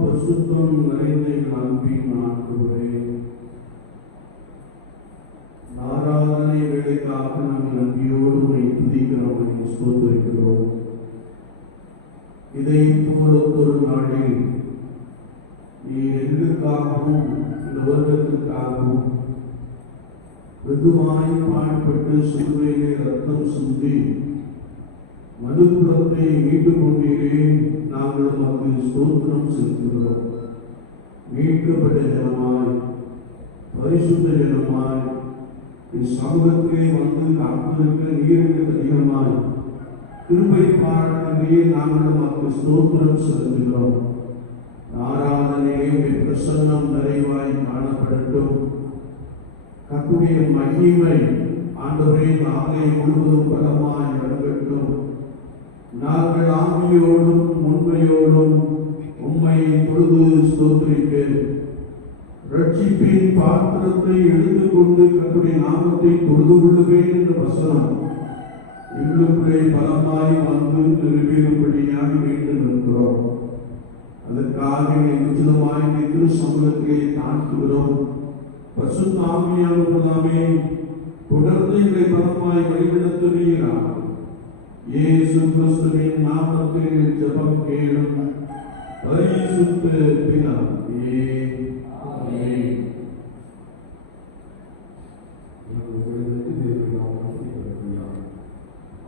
பரிசுத்தம் நிறைந்த அன்பின் ஆண்டவரே, ஆராதனை வேலைக்காக நாங்கள் நன்றியோடு உம்மை துதிக்கிறோம், ஸ்தோத்திரிக்கிறோம். இதை போல ஒரு நாளில் நீர் எங்களுக்காகவும் இந்த உலகத்திற்காகவும் வெகுவாய் பாடுபட்டு சிலுவையிலே ரத்தம் சிந்தி மனுக்குலத்தை மீட்டுக் கொண்டீரே, நாங்கள் உமக்கு ஸ்தோத்திரம் செலுத்துகிறோம். மீட்கப்பட்ட ஜனமாய், பரிசுத்த ஜனமாய், சமூகத்திலே வந்து காப்பதற்கு நீருக்கு அதிகமாய் கிருபை பாராட்டுகிறே, நாங்கள் உமக்கு ஸ்தோத்திரம் செலுத்துகிறோம். ஆராதனையிலே பிரசன்னம் நிறைவாய் காணப்படட்டும். கர்த்தருடைய மகிமை ஆண்டவரே நாளை முழுவதும் பலமாய் இறங்கட்டும். நாங்கள் ஆவியோடும் உண்மையோடும் உம்மை தொழுது ஸ்தோத்திரிக்க ரட்சிப்பின் பாத்திரத்தை எடுத்துக்கொண்டு கர்த்தருடைய நாமத்தை தொழுது கொள்ளுவேன் என்ற வசனம் எங்களுக்குள்ளே பலமாய் வந்து நிறைவேறும்படியாக வேண்டும் இருக்கிறோம். அதற்காக உச்சிதமாய் திரு சமூகத்திலே தாழ்த்துகிறோம். பரிசுத்த ஆவியானவரே தொடர்ந்து எங்களை பலமாய் வழிநடத்துவீராக. இயேசு கிறிஸ்துவின் நாமத்தில் ஜெபம் கேளும் பரிசுத்த பிதாவே, ஆமென்.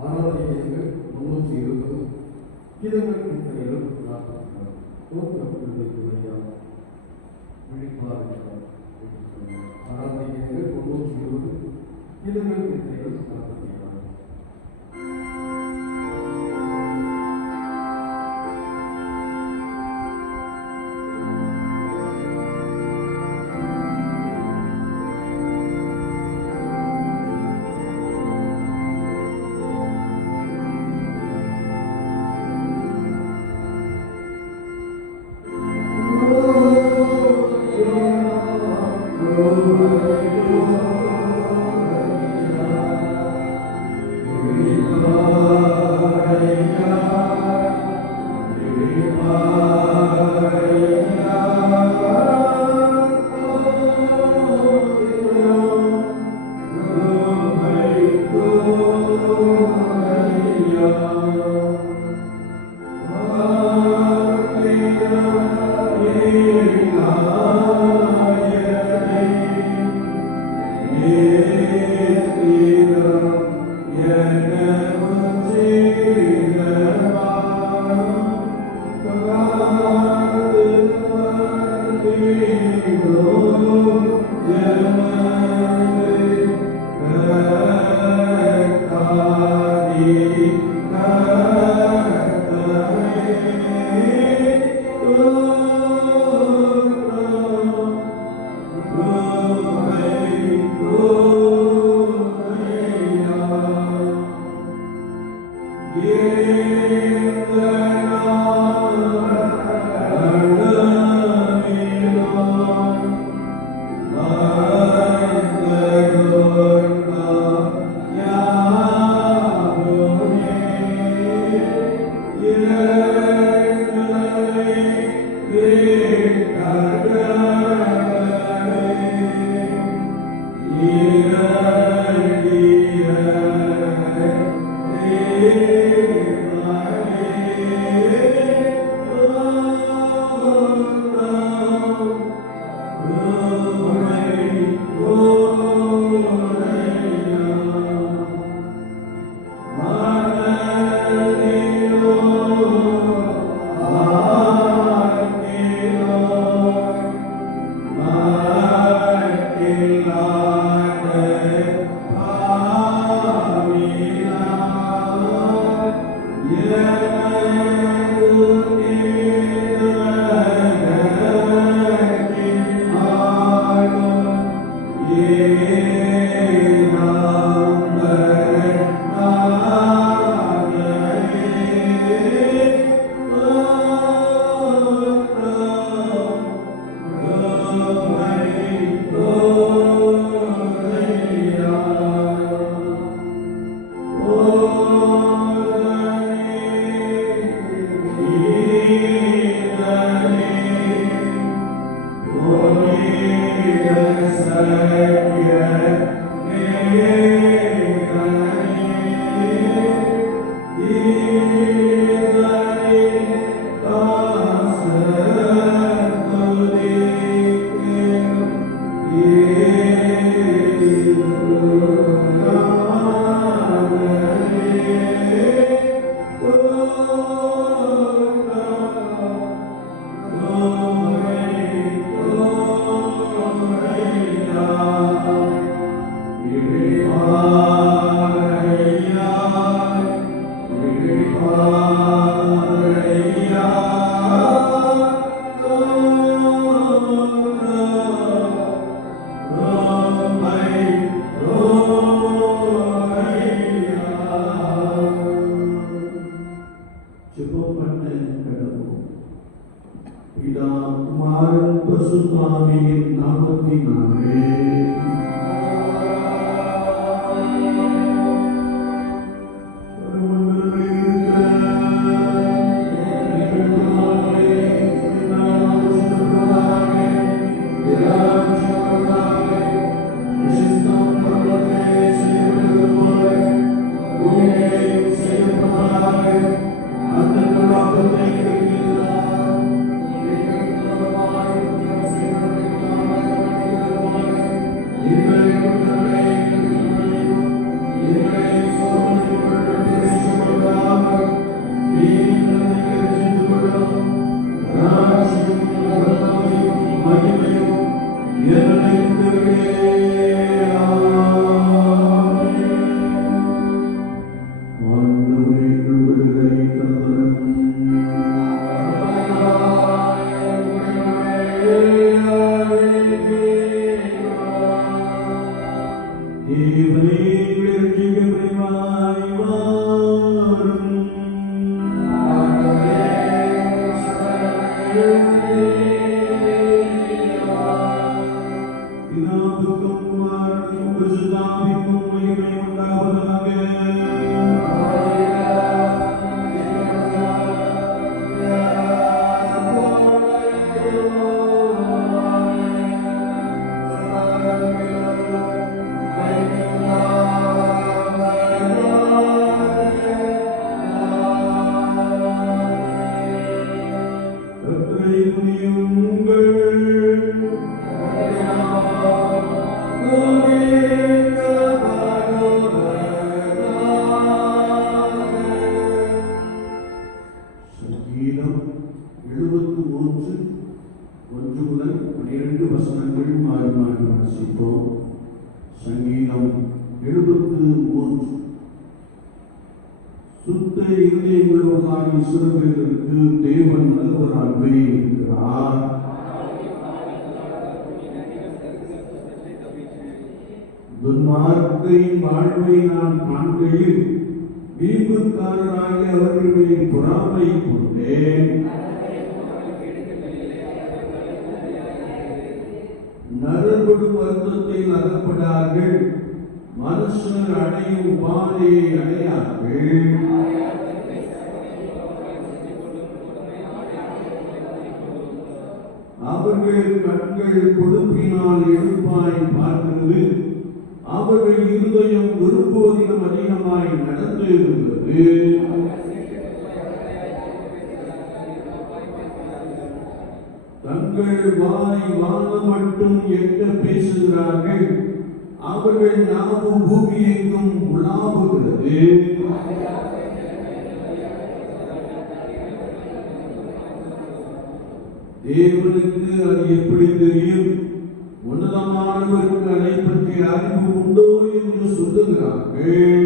ஆராதனைகள் 320 கீதங்கள் ஆராதனைகள் 320 கீதங்கள் ஆவியின் நாமத்தினாலே. சங்கீதம் 73 1 முதல் 12 வசனங்கள் மாறி மாறி வாசிப்போம். சங்கீதம் 73. சுத்த இருதயமுள்ளவர்களாகிய இஸ்ரவேலருக்கு தேவன் நல்லவராகவே இருக்கிறார். துன்மார்க்கரின் வாழ்வை நான் காண்கையில் வீம்புக்காரராகி அவர்கள் மேல் பொறாமை கொண்டேன். நரம்படும் வருத்தத்தில் அகப்படார்கள், மனுஷர் அடையும் உபாதையை அடையார்கள். அவர்கள் கண்கள் கொடுப்பினால் எழுப்பாய் பார்க்கிறது, அவர்கள் இருதயம் விரும்புவதிலும் அதிகமாய் நடந்துகிறது. தங்கள் வாய் வானம் மட்டும் எட்ட பேசுகிறார்கள், அவர்கள் நாவு பூமி எங்கும் உலாவுகிறது. தேவனுக்கு அது எப்படி தெரியும்? உன்னதமானவருக்கு அதை பற்றி அறிவு உண்டோ என்று சொல்லுகிறார்கள்.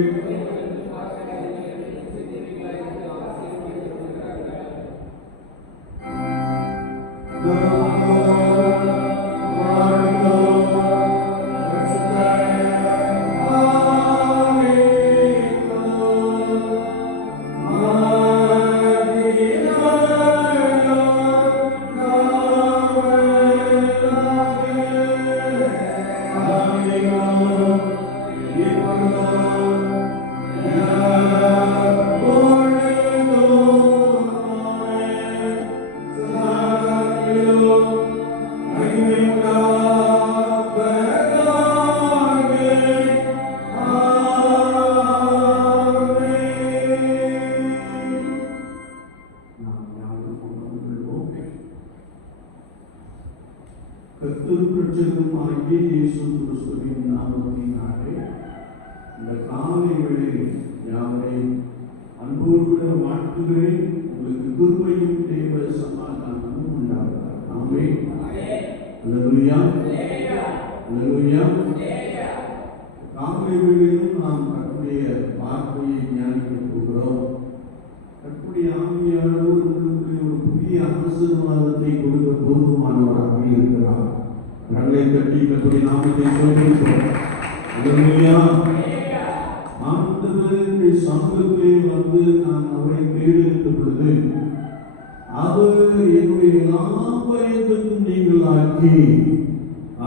கர்த்தருக்குள்ளாகிய இயேசு கிறிஸ்துவின் நாமத்தினாலே இந்த காலை வேளையில் யாவரையும் அன்போடு வாழ்த்துகிறேன். உங்களுக்கு கிருபையும் தேவ சமாதானமும் உண்டாவதாக. ஆமென். அல்லேலூயா, அல்லேலூயா. காலை வேளையிலும் நாம் கர்த்தருடைய வார்த்தையை தியானிக்கப் போகிறோம். கர்த்தருடைய ஆவியானவர் உங்களுக்கு ஒரு புதிய ஆசீர்வாதத்தை கொடுக்க போதுமானவராக இருக்கிறார். கரங்களை தட்டி கர்த்தருடைய நாமத்தை ஸ்தோத்திரிப்போம். அல்லேலூயா. ஆண்டவருடைய சமூகத்திலே வந்து நான் அவரை தேடித்த பொழுது அவர் என்னுடைய எல்லா பயத்துக்கும் நீங்களாக்கி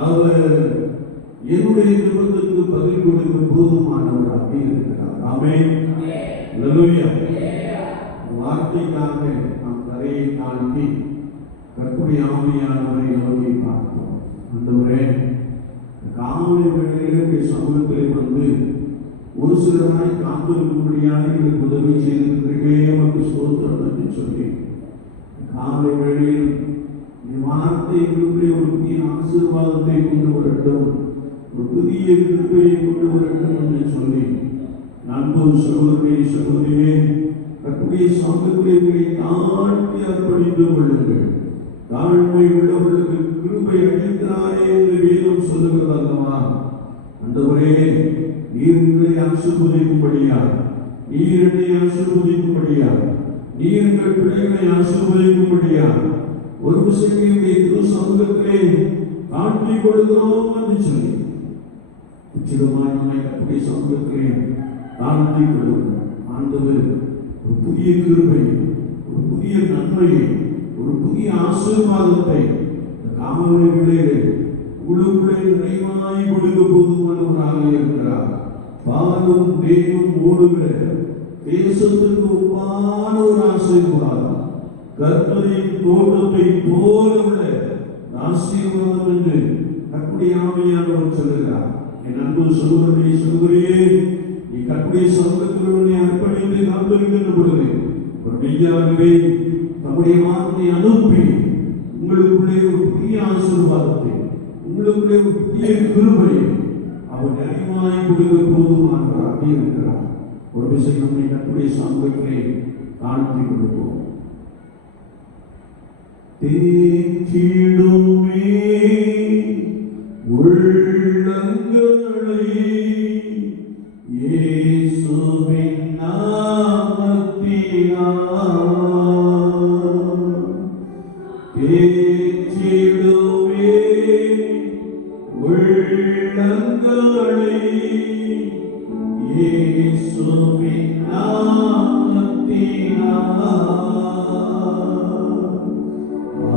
அவர் என்னுடைய ஜெபத்துக்கு பதில் கொடுக்க போதுமானவராக இருக்கிறார். ஆமென். அல்லேலூயா. வார்த்தைக்காக நாம் கரையை தாண்டி கர்த்தருடைய ஆவியானவரை நோக்கி பார்த்தோம். ஆண்டவரே, காலை வேளையிலே சமூகத்திலே வந்து ஒரு சிலராய் காத்திருக்கும்படியாக எங்களுக்கு உதவி செய்திருக்கிறீர்களே, நமக்கு ஸ்தோத்திரம் என்று சொல்லி காலை வேளையில் வார்த்தை எங்களுடைய ஒரு புதிய ஆசீர்வாதத்தை கொண்டு வரட்டும், ஒரு புதிய கிருபையை கொண்டு வரட்டும் என்று சொல்லி அன்பு சகோதரனே சகோதரியே, கர்த்தருடைய சமூகத்திலே தாழ்த்தி அர்ப்பணித்துக் கொள்ளுங்கள். தாழ்மை உள்ளவர்களுக்கு கிருபை அளிக்கிறாரே என்று வேதம் சொல்லுகிறது அல்லவா? ஆண்டவரே, நீர் எங்களை ஆசீர்வதிக்கும்படியா, நீர் என்னை ஆசீர்வதிக்கும்படியா, நீர் எங்கள் பிள்ளைகளை ஆசீர்வதிக்கும்படியா ஒரு விஷயத்தை சமூகத்திலே காட்டி கொடுக்கிறோம் என்று சொல்லி நிச்சயமாக நம்மை கர்த்தருடைய சமூகத்திலே தாழ்த்தி கொடுக்கிறோம். ஆண்டவர் ஒரு புதிய கிருபை, ஒரு புதிய நன்மையை, ஒரு புதிய ஆசீர்வாதத்தை காவலர்களே உள்ளுக்குள்ளே நிறைவாய் கொடுக்க போதுமானவராக இருக்கிறார். பாலும் தேனும் ஓடுகிற தேசத்திற்கு ஒப்பான ஒரு ஆசீர்வாதம், கர்த்தரின் தோட்டத்தை போல உள்ள ஆசீர்வாதம் என்று கர்த்தருடைய ஆவியானவர் சொல்லுகிறார். என் அன்பு சகோதரனே சகோதரியே, நீ கர்த்தருடைய சமூகத்தில் அர்ப்பணித்து காத்திருக்கின்ற பொழுது ஒரு மெய்யாகவே நம்முடைய வார்த்தை அனுப்பி உங்களுக்குள்ளே ஒரு புதிய ஆசீர்வாதத்தை, உங்களுக்குள்ளே ஒரு புதிய கிருபையை அவர் நிறைவாய் கொடுக்க போதுமானவராக இருக்கிறார். ஒரு விஷயம் நம்மை கர்த்தருடைய சமூகத்திலே தாழ்த்தி கொடுப்போம். தேற்றிடுமே உள்ளங்களை இயேசுவின் நாமத்தினால், தேற்றிடுமே உள்ளங்களை இயேசுவின் நாமத்தினால்,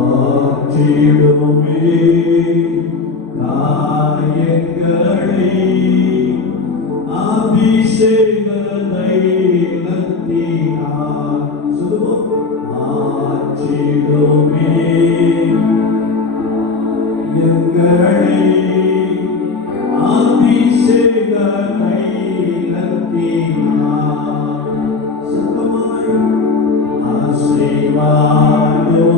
ஆற்றிடுமே காயங்களை அபிஷேக தைலத்தினால், சொல்லுவோம், ஆற்றிடுமே எங்களை அபிஷேக தைலத்தினால், சத்தமாய் ஆசீர்வாதோ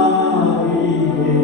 ஆவியே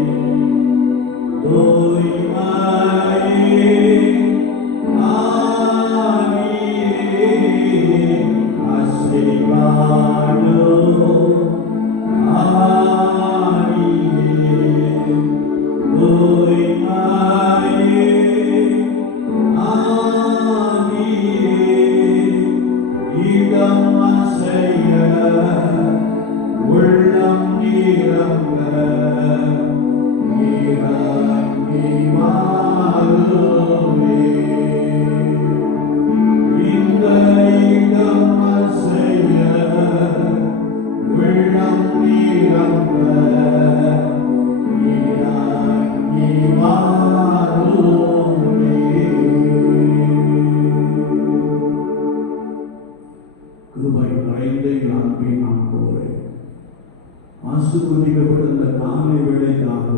ஆசீர்வதிக்கப்பட்ட இந்த காலை வேளைக்காக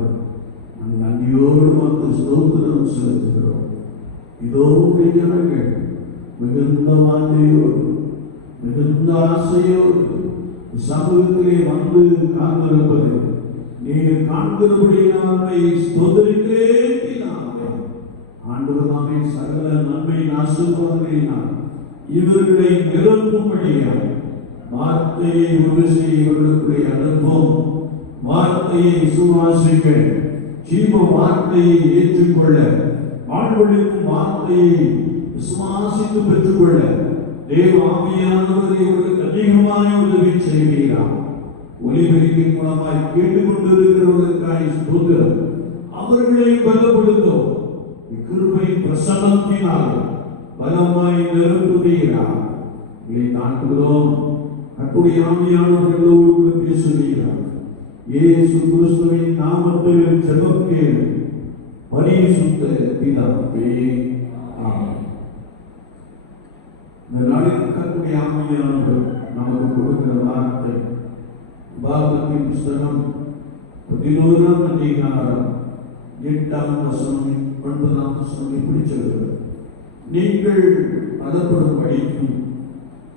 நாங்கள் நன்றியோடு வந்து ஸ்தோத்திரம் செலுத்துகிறோம். இதோ உடைய ஜனங்கள் மிகுந்த வாஞ்சையோடு மிகுந்த ஆசையோடு சமூகத்திலே வந்து காத்திருப்பது நீங்கள் காண்கிறபடியாமை ஸ்தோத்திரிக்கிறேன். ஆண்டவர் தாமே சகல நன்மை ஆசீர்வாதங்களினால் இவர்களை நிரப்பும்படியாக வார்த்தையை உறுதி செய்ய இவர்களுடைய அனுபவம், வார்த்தையை விசுவாசிக்க, ஜீவ வார்த்தையை ஏற்றுக்கொள்ள, வாழ்வழிக்கும் வார்த்தையை விசுவாசித்து பெற்றுக்கொள்ள தேவ ஆவியானவர் இவர்களுக்கு அதிகமாய் உதவி செய்கிறார். ஒலிபெருக்கின் மூலமாய் கேட்டுக்கொண்டிருக்கிறவர்களுக்காய் ஸ்தோத்திரம். அவர்களை பலப்படுத்தும் கிருபை பிரசன்னத்தினால் பலமாய் நிரப்புகிறார். இதை காண்கிறோம். கர்த்தருடைய ஆவியானவர்களோடு பேசுகிறார். இயேசு கிறிஸ்துவின் நாமத்தில் ஜெபம் கேளு பரிசுத்த பிதாவே, ஆமென். இந்த நாளில் கர்த்தருடைய ஆவியானவர் நமக்கு கொடுக்கிற வார்த்தை உபாகமத்தின் புஸ்தகம் 11ஆம் அதிகாரம் 8ஆம் வசனம் 9ஆம் வசனம் இப்படி சொல்கிறது: நீங்கள் பலப்படும் படிக்கும்,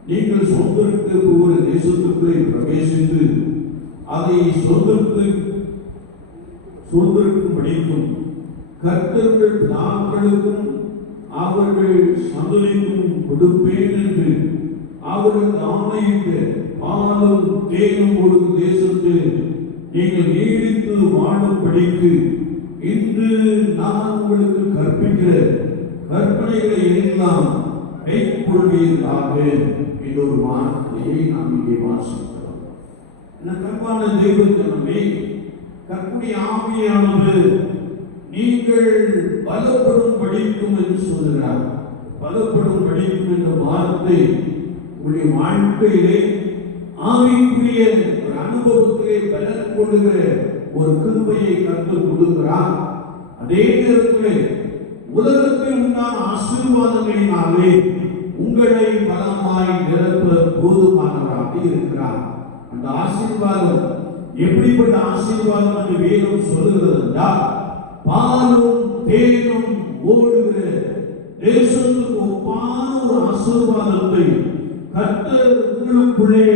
நீங்கள் சொந்தருக்கு ஒவ்வொரு தேசத்துக்குள்ளே பிரவேசித்து அதை சொந்தருக்கும் படிக்கும் கர்த்தர்கள் நாட்களுக்கும் அவர்கள் சந்ததிக்கும் கொடுப்பேன் என்று அவர்கள் ஆணையிட்டு பாலும் தேனும் கொடுக்கும் தேசத்தில் நீங்கள் நீடித்து வாழும்படிக்கு இன்று நான் உங்களுக்கு கற்பிக்கிற கற்பனைகளை எல்லாம் கைக்கொள்வீர்களாக என்ற ஒரு வார்த்தையை நாம் இங்கே வாசிக்கிறோம். கற்பான தெய்வத்தினமே, கற்பனை ஆவியானது நீங்கள் பலப்படும் படிக்கும் என்று சொல்லுகிறார். பலப்படும் படிக்கும் என்ற வார்த்தை உங்களுடைய வாழ்க்கையிலே ஆவிக்குரிய ஒரு அனுபவத்திலே பலன் கொள்ளுகிற ஒரு கிருபையை கற்றுக் கொடுக்கிறார். அதே நேரத்திலே உலகத்தில் உண்டான ஆசீர்வாதங்களினாலே உங்களை பலமாய் நிரப்ப போதுமானவராக இருக்கிறார். அந்த ஆசீர்வாதம் எப்படிப்பட்ட ஆசீர்வாதம் என்று வேதம் சொல்லுகிறது என்றால், பாலும் தேனும் ஓடுகிற தேசத்துக்கு ஒப்பான ஒரு ஆசீர்வாதத்தை கர்த்தர் உங்களுக்குள்ளே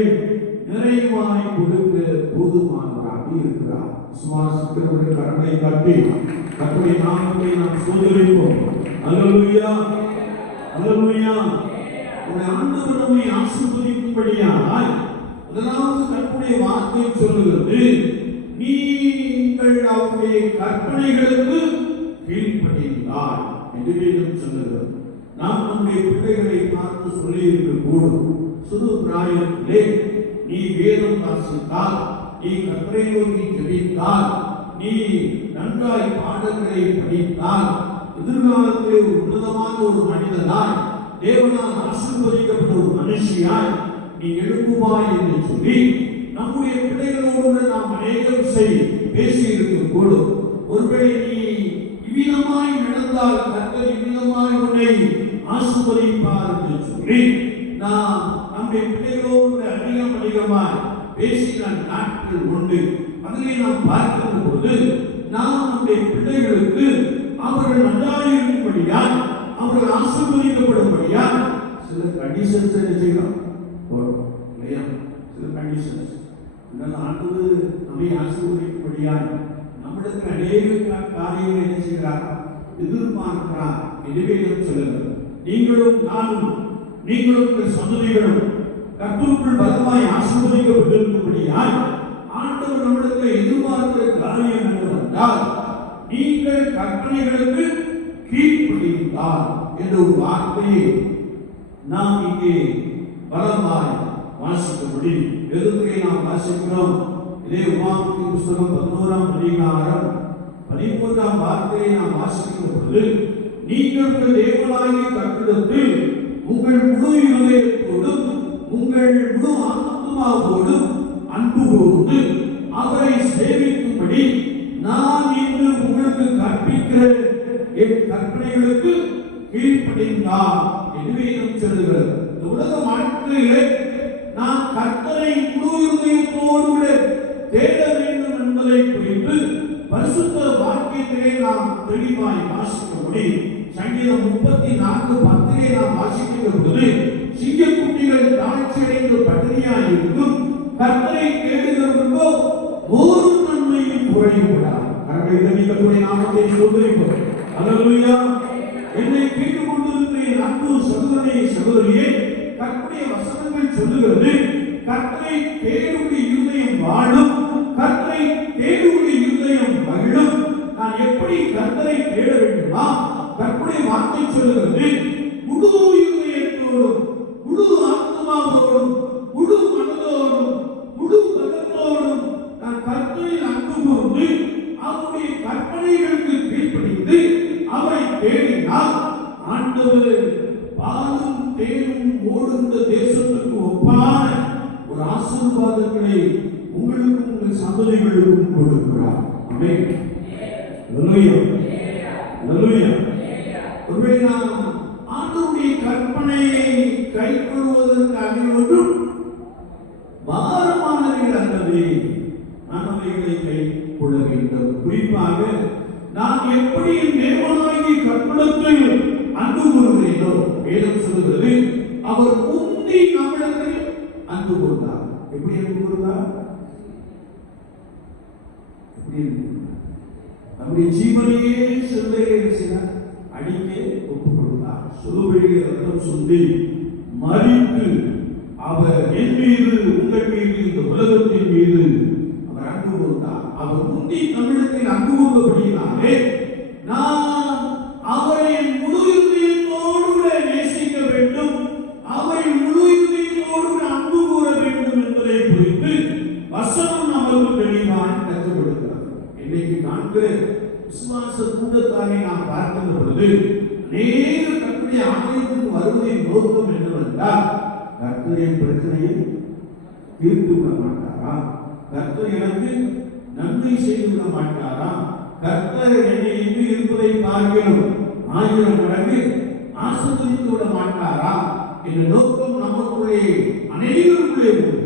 நிறைவாய் கொடுக்க போதுமானவராக இருக்கிறார். விசுவாசிக்கிறவருடைய கரங்களை காட்டி கர்த்தருடைய நாமத்தை நாம் ஸ்தோத்திரிப்போம். அல்லேலூயா, அல்லேலூயா. உங்கள் ஆண்டவர் நம்மை ஆசீர்வதிக்கும்படியாய் முதலாவது கர்த்தருடைய வார்த்தை சொல்லுகிறது, நீங்கள் அவருடைய கற்பனைகளுக்கு கீழ்ப்படிந்தால் என்று வேதம் சொல்லுகிறது. நாம் நம்முடைய பிள்ளைகளை பார்த்து சொல்லி இருக்க கூடும், சிறு பிராயத்திலே நீ வேதம் வாசித்தால், நீ கர்த்தரை நோக்கி ஜெபித்தால், நீ நன்றாய் பாடங்களை படித்தால், எதிர்காலத்திலே ஒரு உன்னதமான ஒரு மனிதனாய், தேவனால் ஆசீர்வதிக்கப்பட்ட ஒரு மனுஷியாய் நீ எழுப்புவாய் என்று சொல்லி நம்முடைய பிள்ளைகளோடு நாம் அநேகம் பேசி இருக்க கூடும். ஒருவேளை நீ இவ்விதமாய் நடந்தால் கர்த்தர் இவ்விதமாய் உன்னை ஆசீர்வதிப்பார் என்று சொல்லி நாம் நம்முடைய பிள்ளைகளோடு அதிகமாய் பேசின நாட்கள் உண்டு. அதிலே நாம் பார்க்கிற போது நாம் நம்முடைய பிள்ளைகளுக்கு அவர்கள் நன்றாக இருக்கும்படியால், அவர்கள் ஆசீர்வதிக்கப்படும்படியால் சில கண்டிஷன்ஸ் என்ன செய்யலாம் இல்லையா? சில கண்டிஷன்ஸ் ஆண்டவர் நம்மை ஆசீர்வதிக்கும்படியால் நம்மிடத்தில் அநேக காரியங்களை என்ன செய்கிறார், எதிர்பார்க்கிறார். இதுவே சொல்லுங்கள், நீங்களும் நானும் நீங்களும் உங்கள் சந்ததிகளும் கர்த்தருக்குள் பலமாய் ஆசீர்வதிக்கப்பட்டிருக்கும்படியால் ஆண்டவர் நம்மிடத்தில் எதிர்பார்க்கிற காரியம் என்னவென்றால், நீங்கள் கற்பனைகளுக்கு கீழ்ப்படிந்தால் என்ற ஒரு வார்த்தையை நாம் இங்கே பலமாய் வாசிக்கும்படி எதிர்களை நாம் வாசிக்கிறோம். இதே உபாகமத்தின் புஸ்தகம் 11ஆம் அதிகாரம் 13ஆம் வார்த்தையை நாம் வாசிக்கிற பொழுது, நீங்கள் உங்கள் தேவனாகிய கர்த்தரிடத்தில் உங்கள் முழு இதயத்தோடும் உங்கள் முழு ஆத்துமாவோடும் அன்பு கூர்ந்து அவரை சேவிக்கும்படி நான் இன்று உங்களுக்கு கற்பிக்கிற என் கற்பனைகளுக்கு கீழ்ப்படிந்தால் என்று சொல்லுகிறது. இந்த உலக வாழ்க்கையிலே நாம் கர்த்தரை முழு இதயத்தோடு தேட வேதத்திலே நாம் தெளிவாய் வாசிக்க முடியும். சங்கீதம் 34:10 நாம் வாசிக்கிற பொழுது, சிங்கக்குட்டிகள் தாழ்ச்சியடைந்து பட்டினியாய் இருக்கும், கர்த்தரை தேடுகிறவர்களோ ஒரு நன்மையும் குறைவுபடாது. கர்த்தருடைய நாமத்தை ஸ்தோத்திரிப்போம். அல்லேலூயா. என்னை கேட்டுக் கொண்டிருக்கிற அன்பு சகோதரனே, சகோதரியே, கர்த்தருடைய வசனங்கள் சொல்லுகிறது, கர்த்தரை தேடுகிற இருதயம் வாழும், கர்த்தரை தேடுகிற இருதயம் மகிழும். நான் எப்படி கர்த்தரை தேட வேண்டுமா? கர்த்தருடைய வார்த்தை சொல்லுகிறது, முழு இருதயத்தோடும், முழு ஆத்மாவோடும், முழு மனதோடும், முழு பலத்தோடும் நான் கர்த்தரில் அன்பு கூர்ந்து அவருடைய கற்பனைகளுக்கு கீழ்ப்படிந்து அவரை தேடினால் ஆண்டவர் பாலும் தேனும் ஓடுகின்ற தேசத்துக்கு ஒப்பான ஒரு ஆசீர்வாதங்களை உங்களுக்கும் உங்கள் சந்ததிகளுக்கும் கொடுக்கிறார். ஆமென். அல்லேலூயா. அல்லேலூயா. ஒருவேளை நாம் ஆண்டவருடைய கற்பனையை கைக்கொள்வதற்கு அனைவரும் பாரமானவர்கள் அல்லது நான் அவைகளை கைக்கொள்ள வேண்டும். குறிப்பாக நான் எப்படி தேவனாகிய கற்பனத்தில் அன்பு கூறுகிறேனோ, வேதம் சொல்லுகிறது, அவர் முந்தி நம்மிடத்தில் அன்பு கூர்ந்தார். எப்படி அன்பு கூர்ந்தார்? நம்முடைய ஜீவனையே சிலுவையிலே செய்தார், அடிக்க ஒப்புக் கொடுத்தார். சிலுவையிலே ரத்தம் சொந்தி மரித்து அவர் என் மீது, உங்கள் மீது, இந்த உலகத்தின் மீது அவர் அன்பு கூர்ந்தார். அவர் முந்தி தமிழத்தில் அன்பு கூர்ந்தபடியினாலே நாம் அவரை முழு இதயத்தோடு நேசிக்க வேண்டும், அவரை முழு இதயத்தோடு அன்பு கூற வேண்டும் என்பதை குறித்து வசனம் நமக்கு தெளிவாக கற்றுக் கொடுக்கிறது. இன்னைக்கு காண்கிற விசுவாச கூட்டத்தாரை நாம் பார்க்கின்ற பொழுது அநேக கர்த்தருடைய ஆலயத்துக்கு வருவதின் நோக்கம் என்னவென்றால், கர்த்தரின் பிரச்சனையை தீர்த்து விட மாட்டாரா? கர்த்தர் எனக்கு நன்மை செய்து விட மாட்டாரா? கர்த்தர் என்னை இன்று இருப்பதை பார்க்கிறோம் 1000 மடங்கு ஆசீர்வதித்து விட மாட்டாரா என்ற நோக்கம் நமக்குள்ளே அநேகருக்குள்ளே உண்டு.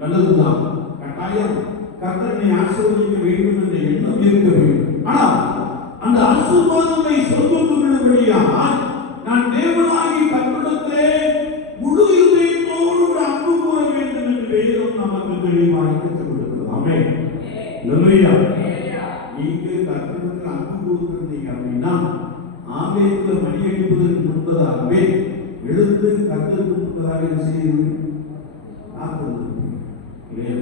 நல்லதுதான், கட்டாயம் கர்த்தரை ஆசீர்வதிக்க வேண்டும் என்ற எண்ணம் இருக்க வேண்டும். ஆனால் அந்த ஆசீர்வாதத்தை சொந்தம் கொள்ளும்படியால் நான் தேவனாகி கர்த்தரிடத்திலே முழு இதயத்தோடு அன்பு கூற வேண்டும் என்று வேதம் நமக்கு தெளிவாக கற்றுக் கொடுக்கிறது. ஆமென். அல்லேலூயா. நீங்க கர்த்தரிடத்தில் அன்பு கூறுகிறீங்க அப்படின்னா, ஆலயத்தில் மணி அடிப்பதற்கு முன்பதாகவே எழுந்து கர்த்தருக்கு முன்பதாக என்ன செய்யுங்க? காத்திருந்தீங்க இல்லையா?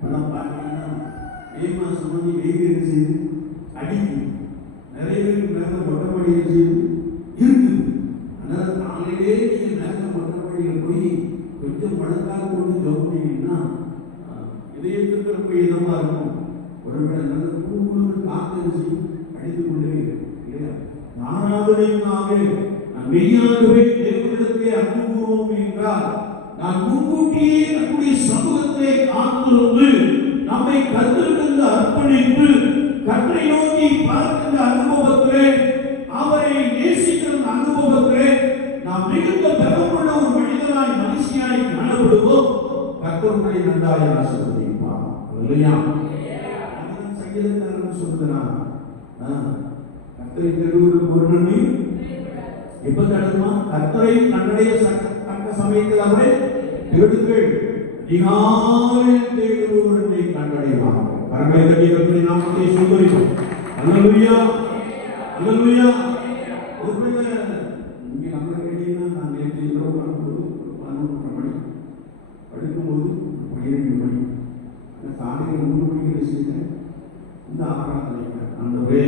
பணம் பார்த்தீங்கன்னா மே மாசம் வந்து வெயில் என்ன செய்யுது? அடிக்கும். நிறைய பேருக்கு மேல மொட்டை மாடியில் செய்யுது இருக்குது. அதனால காலையிலே நீங்க மேல மொட்டை மாடியில் போய் கொஞ்சம் பழக்காக கொண்டு ஜோப்பினீங்கன்னா இதயத்துக்கு ரொம்ப இதமா இருக்கும். ஒருவேளை நல்ல பூவுன்னு காத்து செய்யும் அடித்துக் கொண்டே இல்லையா? ஆராதனைக்காக நான் மெய்யாகவே தேவனிடத்திலே அன்பு கூறுவோம் என்றால், நான் முன்கூட்டியே நம்முடைய சமூகத்தை காத்திருந்து நம்மை கர்த்தருக்கு அர்ப்பணித்து கர்த்தரை நோக்கி பார்க்கின்ற அனுபவத்திலே, அவரை நேசிக்கிற அனுபவத்திலே நாம் மிகுந்த பலமுள்ள ஒரு மனிதனாய் மனுஷியாய் காணப்படுவோம். கர்த்தரை நன்றாய் ஆசீர்வதிப்பார். அல்லேலூயா. சங்கீதக்காரன் சொல்கிறான், கர்த்தரை தேடுவதற்கு ஒரு நன்மை எப்ப தேடுமா? கர்த்தரை கண்டடைய தக்க சமயத்தில் அவரை தேடுங்கள், அதிகாலையில் தேடுபவரை கண்டடைவார். கரங்களை தட்டி கர்த்தருடைய நாமத்தை ஸ்தோத்திரிப்போம். அல்லேலூயா. அல்லேலூயா. ஒருவேளை இங்கே நம்ம கேட்டீங்கன்னா, நான் நேற்று இரவு வரும்போது 11:30 மணி படுக்கும்போது 12 மணி காலையில் 3 மணிக்கு செய்தேன். இந்த ஆராதனைக்கு ஆண்டவரே,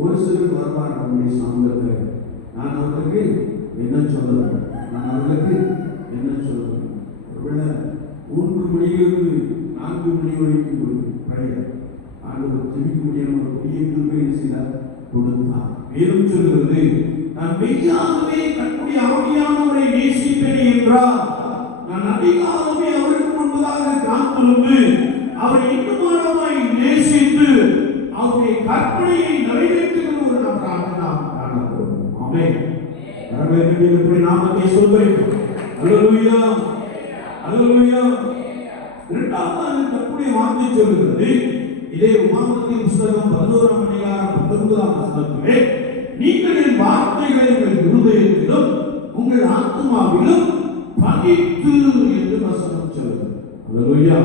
ஒரு சிலர் வருவார் நம்முடைய சமூகத்தில், நான் அவர்களுக்கு என்ன சொல்லுவேன்? நான் அவர்களுக்கு என்ன சொல்லுவேன்? ஒருவேளை 3 மணியிலிருந்து 4 மணி வரைக்கும் ஆண்டவர் ஜெபிக்கக்கூடிய ஒரு பெரிய கிருபை செய்தார், கொடுத்தார். மேலும் சொல்லுகிறது, நான் மெய்யாகவே கர்த்தருடைய ஆவியானவரை நேசிப்பேன் என்றால், நான் அதிகாலமே அவருக்கு முன்பதாக காத்திருந்து அவரை இன்னுமானமாய் நேசித்து அவருடைய கற்பனையை நிறைவேற்றுகிற ஒரு நபராக நாம் காணப்போம். ஆமென். கர்த்தருடைய நாமத்தை ஸ்தோத்திரிப்போம். அல்லேலூயா. அல்லேலூயா. இரண்டாவது கர்த்தருடைய வார்த்தை சொல்லுகிறது, இதே உபாகமத்தின் புத்தகம் 11ஆம் அதிகாரம் 19ஆம் வசனத்திலே நீங்கள் என் வார்த்தைகளை உங்கள் இருதயத்திலும் உங்கள் ஆத்மாவிலும் பதித்து என்று வசனம் சொல்லுது. அல்லேலூயா.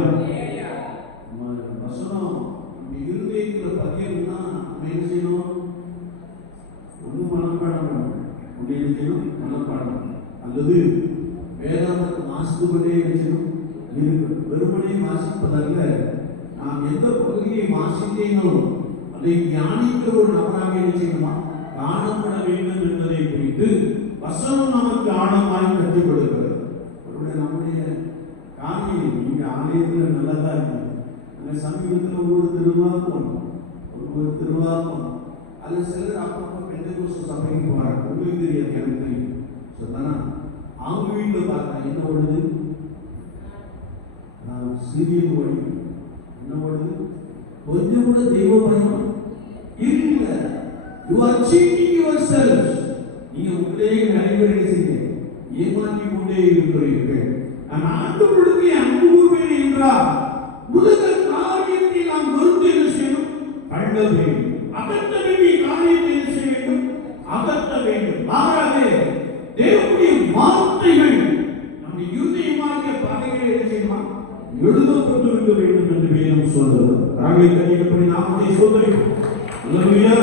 வசனம் நம்ம இருதயத்தில் பதியணும்னா நம்ம என்ன செய்யணும்? ஒன்று மனப்பாடம் பண்ணணும், ஒன்று என்ன செய்யணும்? மனப்பாடம் அல்லது வேதாந்தத்தை வாசித்து கொண்டே செய்யணும். வெறுமனே வாசிப்பதல்ல, நாம் எந்த பகுதியை வாசித்தேனோ அதை தியானிக்கிற ஒரு நபராக என்ன செய்யணுமா? காணப்பட வேண்டும் என்பதை குறித்து வசனம் நமக்கு ஆழமாய் கற்றுக் கொடுக்கிறது. நம்முடைய காரியம் நீங்க ஆலயத்தில் நல்லதா இருக்கு. அந்த சமீபத்தில் ஒவ்வொரு திருவிழா போகணும், ஒவ்வொரு திருவிழா போகணும். அது சிலர் அப்பப்போ பெந்தகோஸ்து சபைக்கு போறாங்க. உங்களுக்கு தெரியாது, எனக்கு தெரியும். சொன்னா அவங்க வீட்டில் பார்த்தா என்ன ஓடுது? சீரியல் ஓடி என்ன ஓடுது? கொஞ்சம் கூட தெய்வ பயம் இல்லை. You are cheating yourself. நீங்க உங்களே நடைமுறை செய்ய ஏமாற்றி கொண்டே இருக்கிறீர்கள். நான் ஆண்டவருக்கு அன்பு கூறுவேன் என்றால் உலக காரியத்தை நாம் வெறுத்து என்ன செய்யணும்? அள்ள வேண்டும். அகற்ற வேண்டிய காரியத்தை என்ன செய்ய வேண்டும்? அகற்ற வேண்டும். மாறாக தேவனுடைய வார்த்தைகள் நம்முடைய இருதயமாகிய பலகைகளை என்ன செய்யணுமா? எழுதப்பட்டிருக்க வேண்டும் என்று வேதம் சொல்கிறது. ராகை கட்டியபடி நாமத்தை சொல்கிறோம். அல்லேலூயா,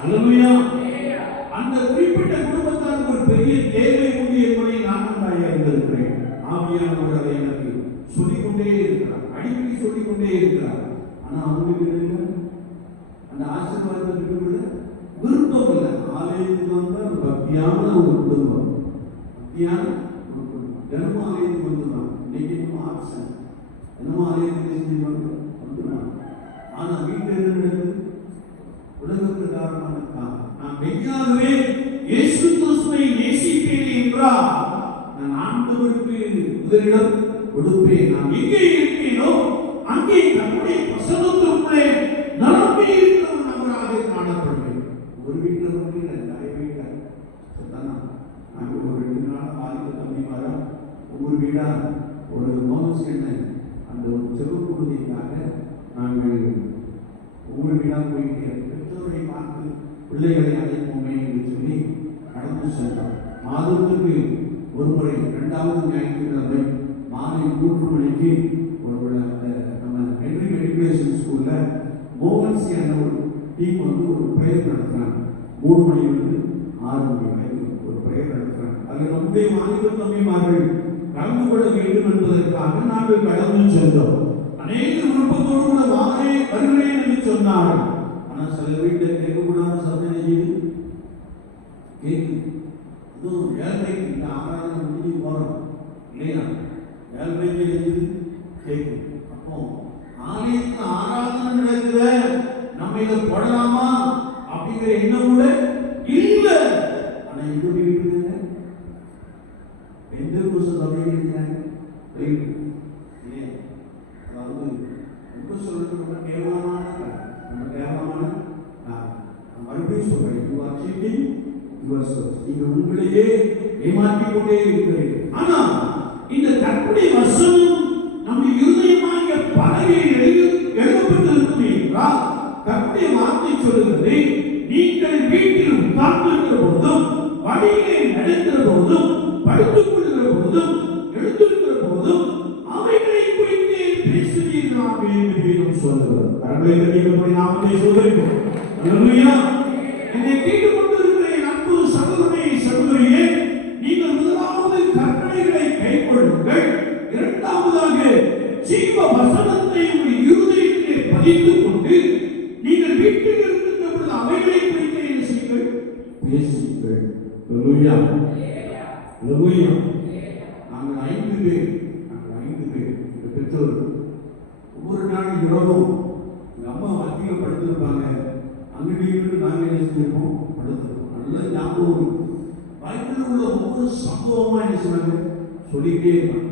அல்லேலூயா. அந்த குறிப்பிட்ட குடும்பத்தாருக்கு ஒரு பெரிய தேவை உண்டு என்பதை நான் அறிந்திருக்கிறேன். ஆவியானவர் அதை எனக்கு சொல்லிக்கொண்டே இருக்கிறார், அடிக்கடி சொல்லிக்கொண்டே இருக்கிறார். ஆனா அவங்களுக்கு அந்த ஆசீர்வாதத்தை பெற்றுக்கொள்ள விருப்பம் இல்லை. ஆலயத்துக்கு வந்த ஒரு பக்தியான ஒரு குடும்பம், பக்தியான ஒரு குடும்பம். தினமும் ஆலயத்துக்கு வந்துதான். இன்னைக்கு இன்னும் ஆப்ஷன் தினமும் ஆலயத்துக்கு செஞ்சுருவாங்க, வந்துடுவாங்க. ஆனா வீட்டில் என்ன நடக்குது? உலக பிரகாரமான நான் மெய்யாகவே இயேசு கிறிஸ்துவை நேசிப்பேன் என்றால் நான் ஆண்டவருக்கு முதலிடம் கொடுப்பேன். நான் எங்கே இருப்பேனோ அங்கே நம்முடைய வசனத்திற்குள்ளே நிரம்பி இருக்கிற ஒரு நபராக காணப்படுவேன். ஒரு வீட்டில் மட்டும் இல்லை, நிறைய வீட்டில் நாங்கள் ஒரு 2 நாள் ஆதிக்க தம்பி வர ஒவ்வொரு வீடா ஒரு மோகன்ஸ் என்ன அந்த ஒரு செல்வக்குழுதிக்காக நாங்கள் ஒவ்வொரு வீடாக போயிட்டு பெற்றோரை பார்த்து பிள்ளைகளை அழைப்போமே என்று சொல்லி கடந்து சென்றோம். மாதத்துக்கு ஒரு முறை 2வது ஞாயிற்றுக்கிழமை மாலை 3 மணிக்கு ஒரு நம்ம மெட்ரிக் எஜுகேஷன் ஸ்கூல்ல மோகன்சி என்ற ஒரு டீம் வந்து ஒரு பிரேயர் நடத்துறாங்க. 3 மணிலிருந்து 6 மணி வரைக்கும் ஒரு பிரேயர் நடத்துறாங்க. அதில் நம்முடைய மாநில தம்பிமார்கள் கலந்து கொள்ள வேண்டும் என்பதற்காக நாங்கள் கடந்து சென்றோம். அநேக விருப்பத்தோடு கூட வருகிறேன் என்று சொன்னார்கள். ஆனால் சில வீட்டில் கேட்கக்கூடாத சத்தம் செய்யுது, கேட்குது. இன்னும் 7:30 இந்த ஆராதனை முடிஞ்சு போகிறோம் இல்லையா? 7:30 எழுது கேட்குது. அப்போ ஆலயத்தில் ஆராதனை நடக்குத நம்ம இதை போடலாமா அப்படிங்கிற எண்ணம் கூட இல்லை. ஆனால் இது இருக்குதுங்க, எந்த புருஷன் சபையில் இருக்கிறாங்க. அதாவது ரொம்ப சொல்றது ரொம்ப கேவலமான மறுபடியும் சொல்றேன், you are cheating yourself. நீங்க உங்களையே ஏமாற்றிக் கொண்டே இருக்கிறீர்கள். ஆனா இந்த கர்த்தருடைய வசனம் நம்ம இருதயமாகிய பலகையில் எழுதப்பட்டிருக்கும் என்றால் கர்த்தருடைய வார்த்தை சொல்லுகிறது, நீங்கள் வீட்டில் உட்கார்ந்திருக்கிற போதும், வழியிலே நடக்கிற போதும், படுத்துக் கொள்கிற போதும், எழுந்திருக்கிற போதும் அவைகளை குறித்தே பேசுவீர்களாக என்று வேதம் சொல்லுகிறது. கர்த்தரை கண்டிப்பாக நாமத்தை சொல்லுகிறோம். அல்லேலூயா. என்னை கேட்டுக்கொண்டிருக்கிற என் அன்பு சகோதரனே, சகோதரியே, நீங்கள் முதலாவது கற்பனைகளை கைக்கொள்ளுங்கள். இரண்டாவதாக ஜீவ வசனத்தை உங்கள் இருதயத்திலே பதித்துக் கொண்டு நீங்கள் வீட்டில் இருக்கின்ற பொழுது அவைகளை குறித்து என்ன செய்யுங்கள்? பேசுங்கள். அல்லேலூயா, அல்லேலூயா. நாங்கள் 5 பேர் இந்த பெற்றோர் ஒவ்வொரு நாள் இரவும் எங்கள் அம்மா வட்டியில் படுத்திருப்பாங்க. அங்கேயும் நாங்கள் என்ன செஞ்சிருப்போம்? படுத்திருப்போம். நல்ல ஞாபகம். பைபிளில் உள்ள ஒவ்வொரு சம்பவமாக என்ன சொன்னாங்க? சொல்லிக்கிட்டே இருப்பாங்க.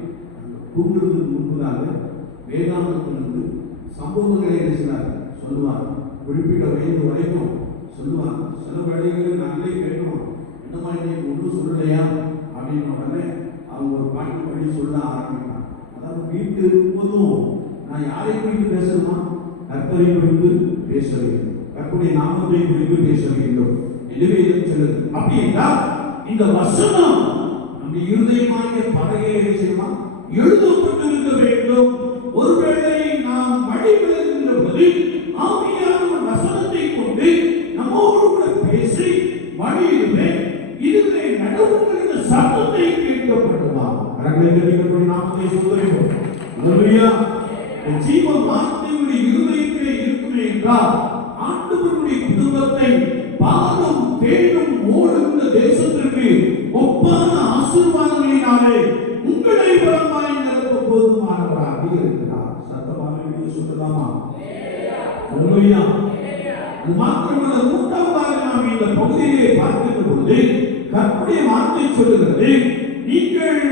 தூங்குறதுக்கு முன்பதாக வேதாந்தத்திலிருந்து சம்பவங்களை என்ன செய்வாங்க? சொல்லுவாங்க. குறிப்பிட்ட வயது வரைக்கும் சொல்லுவாங்க. சில வேளைகளில் நாங்களே கேட்கிறோம், என்னமா இன்னைக்கு ஒன்றும் சொல்லலையா அப்படின்னு உடனே அவங்க ஒரு பாட்டு பாடி சொல்ல ஆரம்பிப்பாங்க. அதாவது வீட்டில் இருக்கும்போதும் நான் யாரை குறித்து பேசணுமா? கர்த்தரை குறித்து பேச வேண்டும், கர்த்தருடைய நாமத்தை குறித்து பேச வேண்டும். எனவே சொல்லுது அப்படி என்றால் இந்த வசனம் நம்முடைய இருதயமாகிய பலகையிலே செய்யலாம் எழுதப்பட்டிருக்க வேண்டும். ஒருவேளை நாம் வழி விலகுகின்ற போது ஆவியானவர் வசனத்தை கொண்டு நம்மோடு கூட பேசி வழியிலே இதுவே நடவுங்கள் என்ற சத்தத்தை கேட்கப்படுவார். கரங்களை தட்டி நாமத்தை சொல்லுவோம். அல்லேலூயா. ஜீவ வார்த்தையுடைய இருதயத்திலே இருக்குமே என்றால் ஆண்டவருடைய குடும்பத்தை பாலும் தேனும் ஓடுகின்ற தேசத்திற்கு ஒப்பான ஆசீர்வாதங்களினாலே உங்களை பலமாய் நிரப்ப போதுமானவராக இருக்கிறார். சத்தமாக சொல்லலாமா? அல்லேலூயா. அது மாத்திரமல்ல, மூன்றாவதாக நாம் இந்த பகுதியிலே பார்க்கின்ற பொழுது கர்த்தருடைய வார்த்தை சொல்லுகிறது, நீங்கள்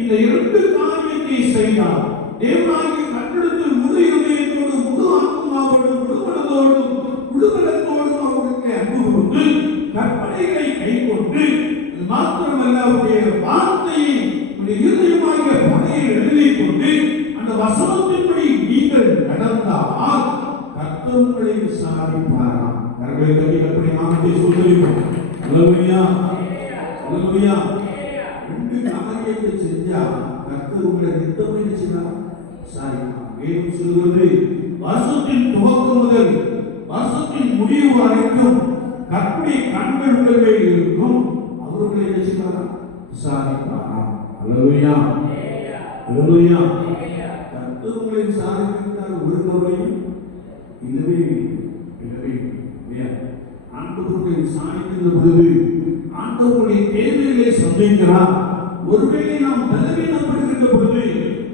இந்த இரண்டு காரியத்தை செய்தால் தேவனாகிய கர்த்தரிடத்தில் முழு இதயத்தோடு முழு ஆத்மாவோடும் முழு மனதோடும் முழு பலத்தோடும் அவருக்கு அன்பு கொண்டு கற்பனைகளை கைக்கொண்டு மாத்திரமல்ல அவருடைய வார்த்தையை இருதயமாகிய பகையை எழுதிக் கொண்டு அந்த வசனத்தின்படி நீங்கள் நடந்தால் கர்த்தர் உங்களை விசாரிப்பாராம். கர்த்தரை கர்த்தருடைய நாமத்தை சொல்லுவோம். அல்லேலூயா. அல்லேலூயா. ரெண்டு காரியத்தை செஞ்சா கர்த்தர் உங்களை நித்தமே செய்வார், விசாரிப்பார். வேதம் சொல்கிறது, வருஷத்தின் துவக்கம் முதல் வருஷத்தின் முடிவு வரைக்கும் கர்த்தருடைய கண்கள் உங்கள் மேல் இருக்கும், அவர்களை என்ன செய்வார், விசாரிப்பாராம். அல்லேலூயா. அல்லேலூயா. கர்த்தர் உங்களை விசாரிக்கிறார், ஒரு கவலையும் இல்லவே இல்லவே இல்லையா? ஆண்டவருடைய விசாரிக்கின்ற பொழுது ஆண்டவருடைய தேவைகளை சந்திக்கிறார். ஒருவேளை நாம் பலவீனப்படுகின்ற பொழுது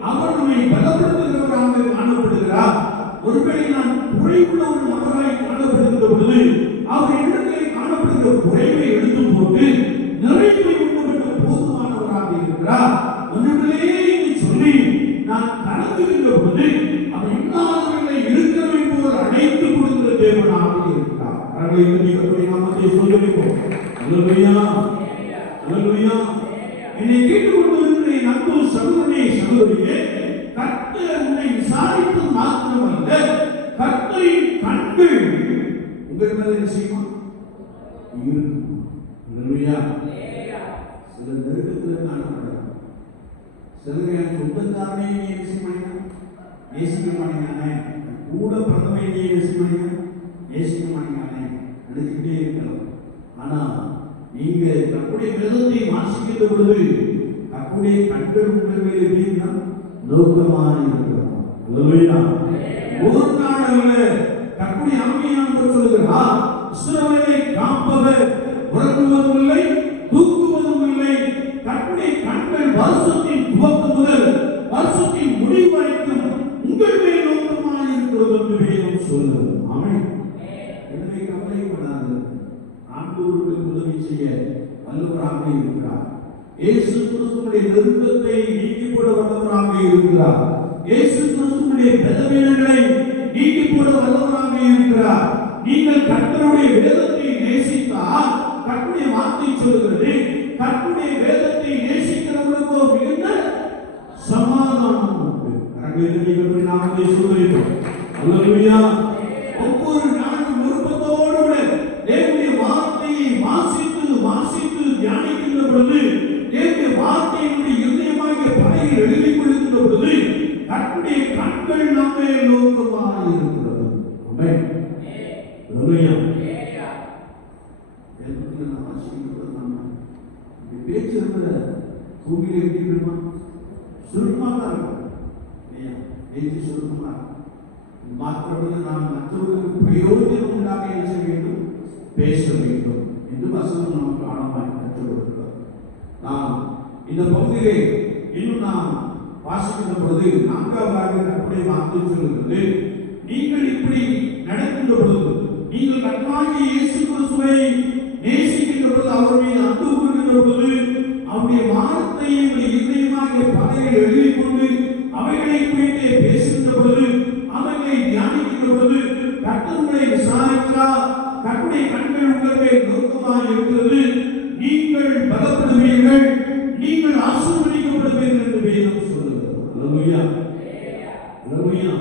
அவர் நம்மை பலப்படுத்துகிறவராக காணப்படுகிறார். ஒருவேளை நாம் குறைவுள்ள ஒரு நபராய் காணப்படுகின்ற பொழுது அவர் இடத்திலே காணப்படுகிற குறைவை எடுத்து போட்டு நிறைவை உண்டுவிட்ட போதுமானவராக இருக்கிறார். ஒன்றுகளே என்று சொல்லி நான் கலந்துகின்ற பொழுது அவர் இல்லாதவர்களை இருக்கிறவை போல் அழைத்து கொடுக்கிற தேவனாக இருக்கிறார். கர்த்தருடைய நாமத்தை சொல்லுவோம். அல்லேலூயா. அல்லேலூயா. என்னை கேட்டுக்கொண்டிருக்கிற என் அன்பு சகோதரனே சகோதரியே, கர்த்தர் உன்னை விசாரிப்பது மாத்திரமல்ல, கர்த்தரின் கண்கள் உங்கள் மேல் என்ன செய்யும்? இருக்கும். அல்லேலூயா. சில நெருக்கத்தில் காணப்படுறாங்க. சிலர் என் சொந்தக்காரனே நேசிக்க மாட்டேங்கானே, கூட பிறந்தவை நேசிக்க மாட்டேங்கானே நினைச்சுக்கிட்டே இருக்கலாம். ஆனா நீங்க கர்த்தருடைய வேதத்தை வாசிக்கின்ற பொழுது கர்த்தருடைய கண்கள் உங்கள் மேல் எப்படின்னா நோக்கமாக இருக்கிறது. அல்லேலூயா. ஒரு நாள் அல்ல, கர்த்தருடைய ஆவியானவர் சொல்கிறார், இஸ்ரவேலை காப்பவர் உறங்குவதும் இல்லை தூங்குவதும் இல்லை, கர்த்தருடைய கண்கள் வருஷத்தின் துவக்கம் முதல் வருஷத்தின் முடிவு வரைக்கும் உங்கள் மேல் நோக்கமாக இருக்கிறது என்று வேதம் சொல்லுகிறது. ஆமென். எனவே கவலைப்படாது, ஆண்டவருக்கு உதவி செய்ய வல்லவராக இருக்கிறார். இயேசு கிறிஸ்துவினுடைய நெருக்கத்தை நீக்கி போட வல்லவராக இருக்கிறார். இயேசு கிறிஸ்துவினுடைய பலவீனங்களை நீக்கி போட வல்லவராக இருக்கிறார். நீங்கள் கர்த்தருடைய வேதத்தை நேசித்தால் கர்த்தருடைய வார்த்தை சொல்கிறது, கர்த்தருடைய வேதத்தை நேசிக்கிறவர்களுக்கோ மிகுந்த சமாதானம் உண்டு. கர்த்தருடைய நாமத்தை சொல்லுவோம். அல்லேலூயா. ஒவ்வொரு நாளும் விருப்பத்தோடு தேவனுடைய வார்த்தையை வாசித்து தியானிக்கின்ற பொழுது, தேவனுடைய வார்த்தையினுடைய இருதயமாகிய பலகையில் எழுதிக் கொள்கின்ற பொழுது கர்த்தருடைய கண்கள் நம்மை நோக்கமாக இருக்கிறது. ஆமென். அல்லேலூயா. தேவனுடைய வாசிக்கிறது நம்ம இந்த பேச்சு இருக்கிற பூமியில் எப்படி இருக்குமா? சுருக்கமாக தான் இருக்கும். பேச்சு சுருக்கமாக இருக்கும். மாத்திரமல்ல, நாம் மற்றவர்களுக்கு பிரயோஜனம் உண்டாக என்ன செய்ய வேண்டும்? பேச வேண்டும் என்று வசனம் நமக்கு ஆழமாய் கற்றுக் கொடுக்கிறது. நாம் இந்த பகுதியிலே இன்னும் நாம் வாசிக்கின்ற பொழுது நான்காவதாக கர்த்தருடைய வார்த்தை சொல்கிறது, நீங்கள் இப்படி நடக்கின்ற பொழுது, நீங்கள் கர்த்தராகிய இயேசு கிறிஸ்துவை நேசிக்கின்ற பொழுது, அவர் மீது அன்பு கூறுகின்ற பொழுது, அவருடைய வார்த்தையை இதயமாகிய பலகையில் எழுதிக் கொண்டு அவைகளை குறித்து பேசுகின்ற பொழுது, அவைகளை தியானிக்கின்ற பொழுது கர்த்தர் உங்களை விசாரிக்கிறார். கர்த்தருடைய கண்கள் உங்கள் மேல் நோக்கமாக இருக்கிறது. நீங்கள் பலப்படுவீர்கள், நீங்கள் ஆசீர்வதிக்கப்படுவீர்கள் என்று வேதம் சொல்லுகிறது. அல்லேலூயா. அல்லேலூயா.